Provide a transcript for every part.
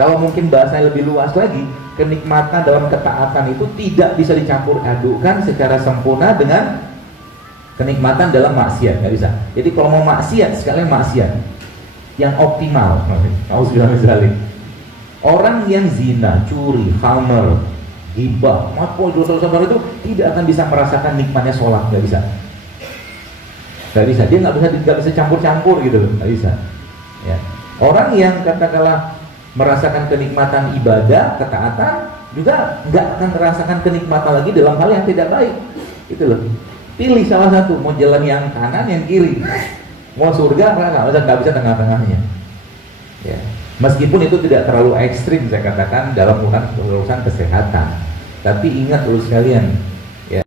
Kalau mungkin bahasanya lebih luas lagi, kenikmatan dalam ketaatan itu tidak bisa dicampur adukkan secara sempurna dengan kenikmatan dalam maksiat, nggak bisa. Jadi kalau mau maksiat, sekalian maksiat yang optimal. Orang yang zina, curi, khamr, ghibah, mabuk, dosa-dosa itu tidak akan bisa merasakan nikmatnya sholat, nggak bisa. Nggak bisa, dia nggak bisa campur-campur gitu loh, nggak bisa. Ya. Orang yang katakanlah merasakan kenikmatan ibadah, ketaatan, juga nggak akan merasakan kenikmatan lagi dalam hal yang tidak baik. Itu loh. Pilih salah satu, mau jalan yang kanan, yang kiri, mau surga, nggak bisa tengah-tengahnya. Ya. Meskipun itu tidak terlalu ekstrim, saya katakan dalam urusan kesehatan. Tapi ingat dulu sekalian, ya.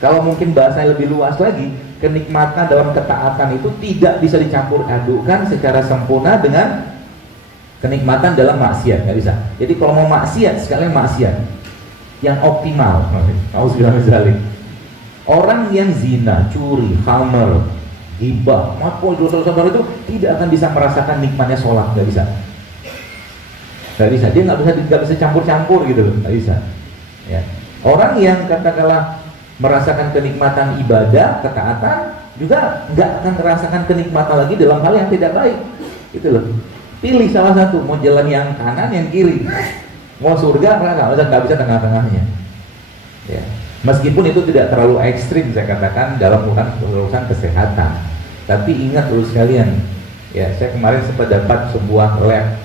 Kalau mungkin bahasanya lebih luas lagi, kenikmatan dalam ketaatan itu tidak bisa dicampur adukkan secara sempurna dengan kenikmatan dalam maksiat, nggak bisa. Jadi kalau mau maksiat, sekalian maksiat yang optimal. Orang yang zina, curi, khamr, ghibah, mabuk, dosa-dosa itu tidak akan bisa merasakan nikmatnya sholat, nggak bisa. Nggak bisa, dia nggak bisa campur-campur gitu loh, nggak bisa. Ya. Orang yang katakanlah merasakan kenikmatan ibadah, ketaatan, juga nggak akan merasakan kenikmatan lagi dalam hal yang tidak baik. Gitu loh. Pilih salah satu, mau jalan yang kanan, yang kiri, mau surga, nggak bisa tengah-tengahnya. Ya. Meskipun itu tidak terlalu ekstrim, saya katakan dalam urusan kesehatan. Tapi ingat dulu sekalian, ya, saya kemarin sempat dapat sebuah lab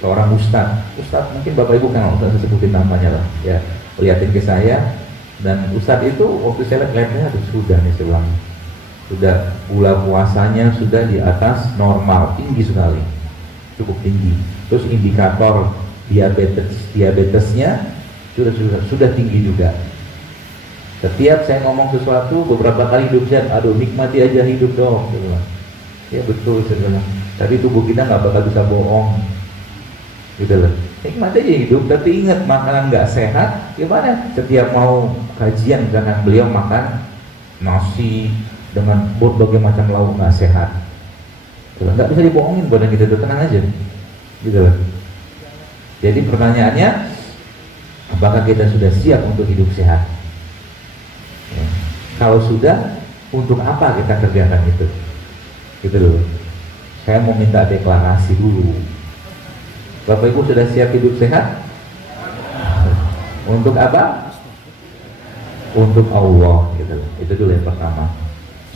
seorang ustadz mungkin bapak ibu kan usah sebutin namanya lah, ya, liatin ke saya. Dan ustadz itu waktu saya lihat labnya, sudah nih saya bilang, sudah gula puasanya sudah di atas normal, tinggi sekali, cukup tinggi. Terus indikator diabetesnya sudah tinggi juga. Setiap saya ngomong sesuatu, beberapa kali hidup saya, aduh nikmati aja hidup dong, gitu. Ya betul, saya bilang. Tapi tubuh kita nggak bakal bisa bohong, gitu loh. Nikmati aja hidup, tapi ingat makanan nggak sehat, gimana? Setiap mau kajian dengan beliau makan nasi dengan berbagai macam lauk nggak sehat, nggak bisa dibohongin badan kita, itu tenang aja, gitu loh. Jadi pertanyaannya, apakah kita sudah siap untuk hidup sehat? Ya. Kalau sudah, untuk apa kita kerjakan itu? Gitu loh. Saya mau minta deklarasi dulu. Bapak Ibu sudah siap hidup sehat? Untuk apa? Untuk Allah, gitu loh. Itu dulu yang pertama.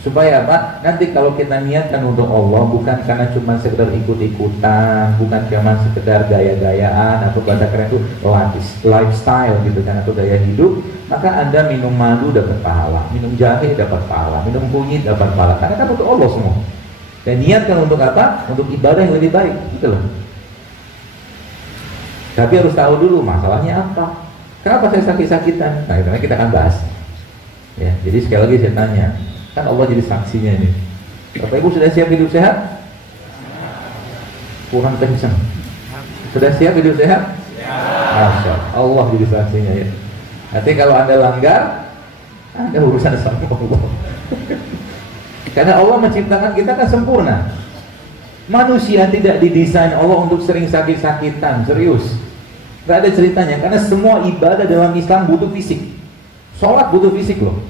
Supaya apa? Nanti kalau kita niatkan untuk Allah, bukan karena cuma sekedar ikut-ikutan, bukan cuma sekedar gaya-gayaan atau bahasa keren itu lifestyle gitu kan, atau gaya hidup, maka Anda minum madu dapat pahala, minum jahe dapat pahala, minum kunyit dapat pahala, karena kan untuk Allah semua. Dan niatkan untuk apa? Untuk ibadah yang lebih baik, gitu loh. Tapi harus tahu dulu masalahnya apa. Kenapa saya sakit-sakitan? Nah, karena kita akan bahas. Ya, jadi sekali lagi saya tanya, kan Allah jadi saksinya ini. Bapak Ibu sudah siap hidup sehat? Kurang kencang. Sudah siap hidup sehat? Masya Allah jadi saksinya ya. Nanti kalau Anda langgar, Anda urusan sama Allah. Karena Allah menciptakan kita kan sempurna. Manusia tidak didesain Allah untuk sering sakit-sakitan, serius. Gak ada ceritanya, karena semua ibadah dalam Islam butuh fisik. Sholat butuh fisik loh.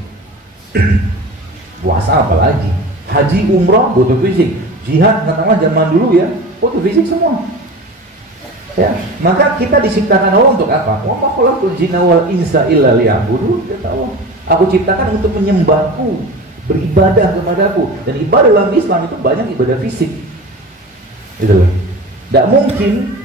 Puasa apalagi, haji, umroh butuh fisik. Jihad katakanlah zaman dulu ya, butuh fisik semua. Ya, maka kita diciptakan Allah untuk apa? Wa ma khalaqtul jinna wal insa illa liya'budun, kata Allah. Aku ciptakan untuk menyembahku, beribadah kepadaku. Dan ibadah dalam Islam itu banyak ibadah fisik. Gitu loh. Tidak mungkin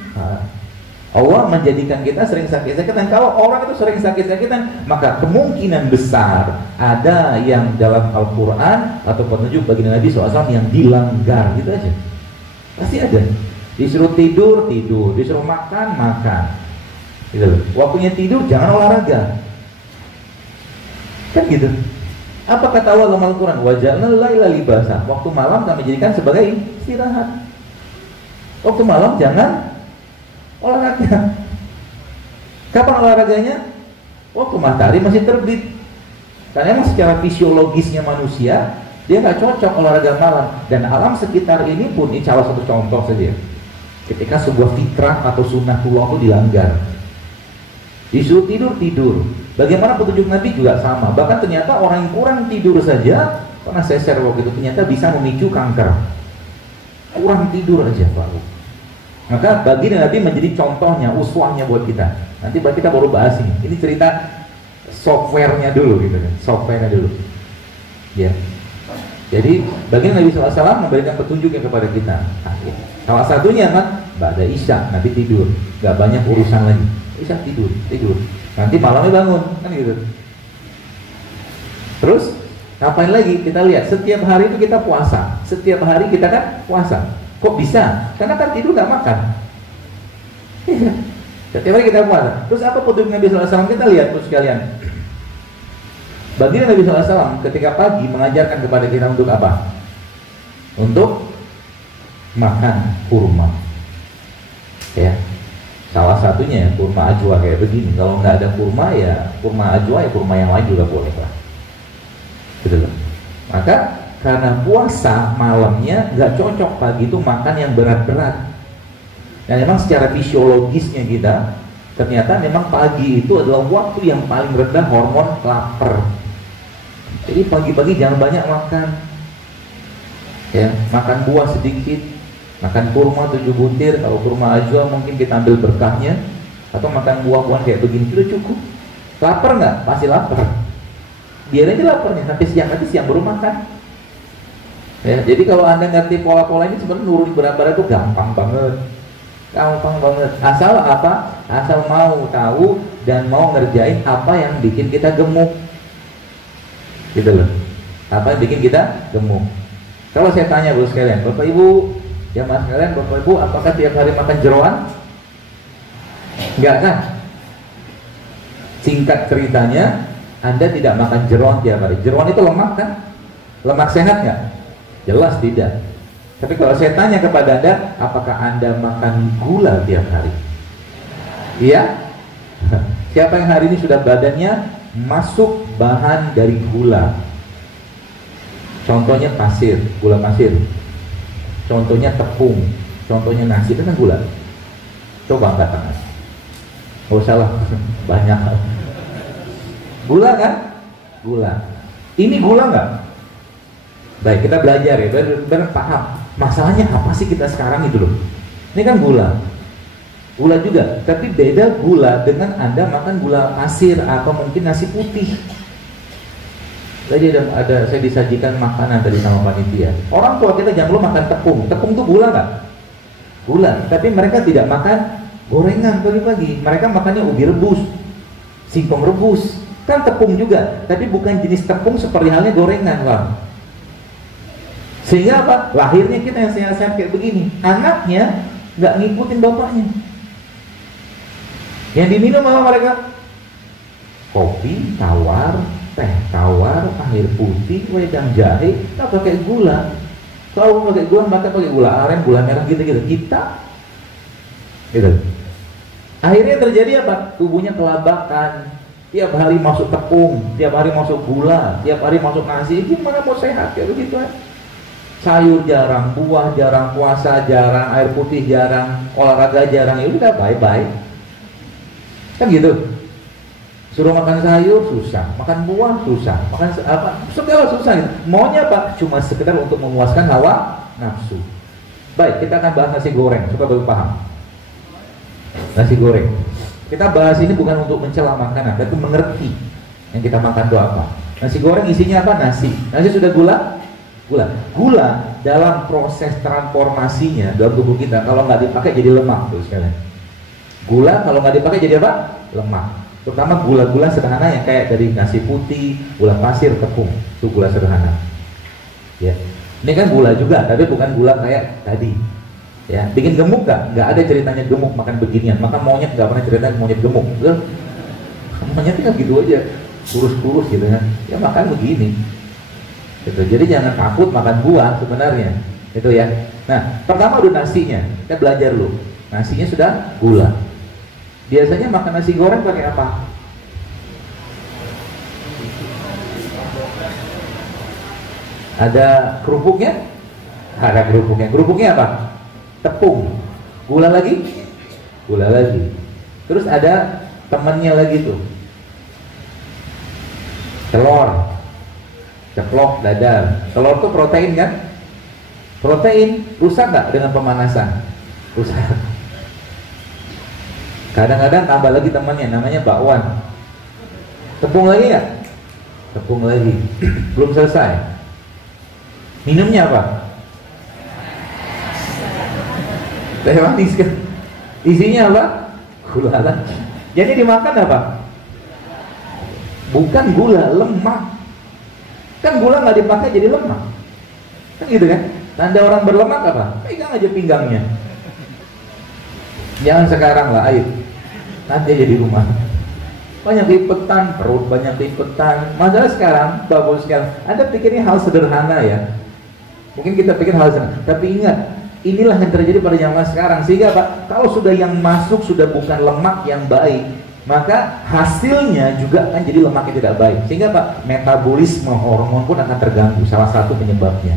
Allah menjadikan kita sering sakit-sakitan. Kalau orang itu sering sakit-sakitan, maka kemungkinan besar ada yang dalam Al-Quran atau petunjuk bagi Nabi SAW yang dilanggar, gitu aja. Pasti ada. Disuruh tidur, tidur. Disuruh makan, makan. Gitu loh. Waktunya tidur, jangan olahraga. Kan gitu. Apa kata Allah dalam Al-Quran? Waja'alna laila libasa. Waktu malam kami jadikan sebagai istirahat. Waktu malam jangan olahraga. Kapan olahraganya? Waktu matahari masih terbit. Karena emang secara fisiologisnya manusia, Dia nggak cocok olahraga malam. Dan alam sekitar ini pun, ini salah satu contoh saja. Ketika sebuah fitrah atau sunnatullah itu dilanggar, disuruh tidur. Bagaimana petunjuk Nabi juga sama. Bahkan ternyata orang yang kurang tidur saja, pernah saya share waktu itu, ternyata bisa memicu kanker. Kurang tidur aja Pak. Maka baginda Nabi menjadi contohnya, uswahnya buat kita. Nanti kita baru bahas ini. Ini cerita softwarenya dulu gitu kan. Softwarenya dulu. Ya. Jadi baginda Nabi SAW memberikan petunjuknya kepada kita. Salah satunya kan, ba'da Isya Nabi tidur, gak banyak urusan lagi. Isya tidur. Nanti malamnya bangun, kan gitu. Terus ngapain lagi? Kita lihat setiap hari itu kita puasa. Setiap hari kita kan puasa. Kok bisa? Karena kan tidur gak makan. Setiap hari kita puasa. Terus apa petunjuk Nabi SAW? Kita lihat terus sekalian. Baginda Nabi SAW ketika pagi mengajarkan kepada kita untuk apa? Untuk makan kurma. Ya. Salah satunya kurma ajwa kayak begini. Kalau nggak ada kurma ya kurma ajwa, ya kurma yang lain juga boleh lah. Gitu loh. Maka karena puasa malamnya nggak cocok pagi itu makan yang berat-berat. Dan memang secara fisiologisnya kita ternyata memang pagi itu adalah waktu yang paling rendah hormon lapar. Jadi pagi-pagi jangan banyak makan. Ya, makan buah sedikit, makan kurma 7 butir. Kalau kurma ajwa mungkin kita ambil berkahnya, atau makan buah-buahan kayak begini sudah cukup. Lapar nggak? Pasti lapar. Biar aja laparnya sampai siang, nanti siang baru makan. Ya, jadi kalau Anda ngerti pola-pola ini sebenarnya nurunin berat badan itu gampang banget. Asal apa? Asal mau tahu dan mau ngerjain apa yang bikin kita gemuk. Gitu loh. Apa yang bikin kita gemuk? Kalau saya tanya bos sekalian, Bapak Ibu, jamaah sekalian, Bapak Ibu, apakah tiap hari makan jeroan? Enggak kan? Singkat ceritanya, Anda tidak makan jeroan tiap hari. Jeroan itu lemak kan? Lemak sehat nggak? Jelas tidak. Tapi kalau saya tanya kepada Anda, apakah Anda makan gula tiap hari? Iya? Siapa yang hari ini sudah badannya masuk bahan dari gula? Contohnya pasir, gula pasir. Contohnya tepung, contohnya nasi, itu kan gula. Coba angkat tangan. Oh salah, banyak. Gula kan? Gula. Ini gula nggak? Baik, kita belajar ya, biar paham. Masalahnya apa sih kita sekarang itu loh? Ini kan gula. Gula juga, tapi beda gula dengan Anda makan gula pasir atau mungkin nasi putih. Tadi saya disajikan makanan tadi sama panitia. Orang tua kita jangan lupa makan tepung. Tepung itu gula nggak? Gula. Tapi mereka tidak makan gorengan pagi-pagi. Mereka makannya ubi rebus, singkong rebus. Kan tepung juga, tapi bukan jenis tepung seperti halnya gorengan, Bang. Sehingga apa? Lahirnya kita yang sehat-sehat kayak begini. Anaknya nggak ngikutin bapaknya. Yang diminum sama mereka kopi tawar, teh tawar, air putih, wedang jahe, nggak pakai gula. Kalau pakai gula, maka pakai gula aren, gula merah gitu-gitu. Kita, gitu. Akhirnya terjadi apa? Tubuhnya kelabakan. Tiap hari masuk tepung, tiap hari masuk gula, tiap hari masuk nasi. Gimana mau sehat kayak begitu kan? Sayur jarang, buah jarang, puasa jarang, air putih jarang, olahraga jarang. Ya udah bye-bye. Kan gitu. Suruh makan sayur susah, makan buah susah, makan apa segala susah gitu. Maunya apa? Cuma sekedar untuk memuaskan hawa nafsu. Baik, kita akan bahas nasi goreng supaya baru paham. Nasi goreng. Kita bahas ini bukan untuk mencela makanan, tapi mengerti yang kita makan itu apa. Nasi goreng isinya apa? Nasi. Nasi sudah gula? Gula. Gula dalam proses transformasinya dalam tubuh kita kalau nggak dipakai jadi lemak tuh sekalian. Gula kalau nggak dipakai jadi apa? Lemak. Terutama gula-gula sederhana yang kayak dari nasi putih, gula pasir, tepung, itu gula sederhana. Ya, ini kan gula juga, tapi bukan gula kayak tadi. Ya, bikin gemuk nggak? Nggak ada ceritanya gemuk makan beginian. Maka monyet nggak pernah cerita monyet gemuk. Monyetnya gitu aja, kurus-kurus gitu kan. Ya makan begini. Gitu. Jadi jangan takut makan buah sebenarnya. Itu ya. Nah, pertama udah nasinya. Kita belajar dulu. Nasinya sudah gula. Biasanya makan nasi goreng pakai apa? Ada kerupuknya? Ada kerupuknya. Kerupuknya apa? Tepung. Gula lagi? Gula lagi. Terus ada temannya lagi tuh, telur, ceplok, dadar. Telur tuh protein kan? Protein rusak nggak dengan pemanasan? Rusak. Kadang-kadang tambah lagi temannya, namanya bakwan. Tepung lagi nggak? Tepung lagi. Belum selesai. Minumnya apa? Teh manis kan? Isinya apa? Gula lagi. Jadi dimakan apa? Bukan gula, lemak. Kan gula nggak dipakai jadi lemak. Kan gitu kan? Tanda orang berlemak apa? Pegang aja pinggangnya. Jangan sekarang lah, ayo. Nanti aja di rumah. Banyak lipetan, perut banyak lipetan. Masalah sekarang, bagus sekali. Anda pikirnya hal sederhana ya. Mungkin kita pikir hal sederhana, tapi ingat, inilah yang terjadi pada zaman sekarang. Sehingga Pak, kalau sudah yang masuk sudah bukan lemak yang baik, maka hasilnya juga akan jadi lemak yang tidak baik. Sehingga Pak, metabolisme hormon pun akan terganggu. Salah satu penyebabnya.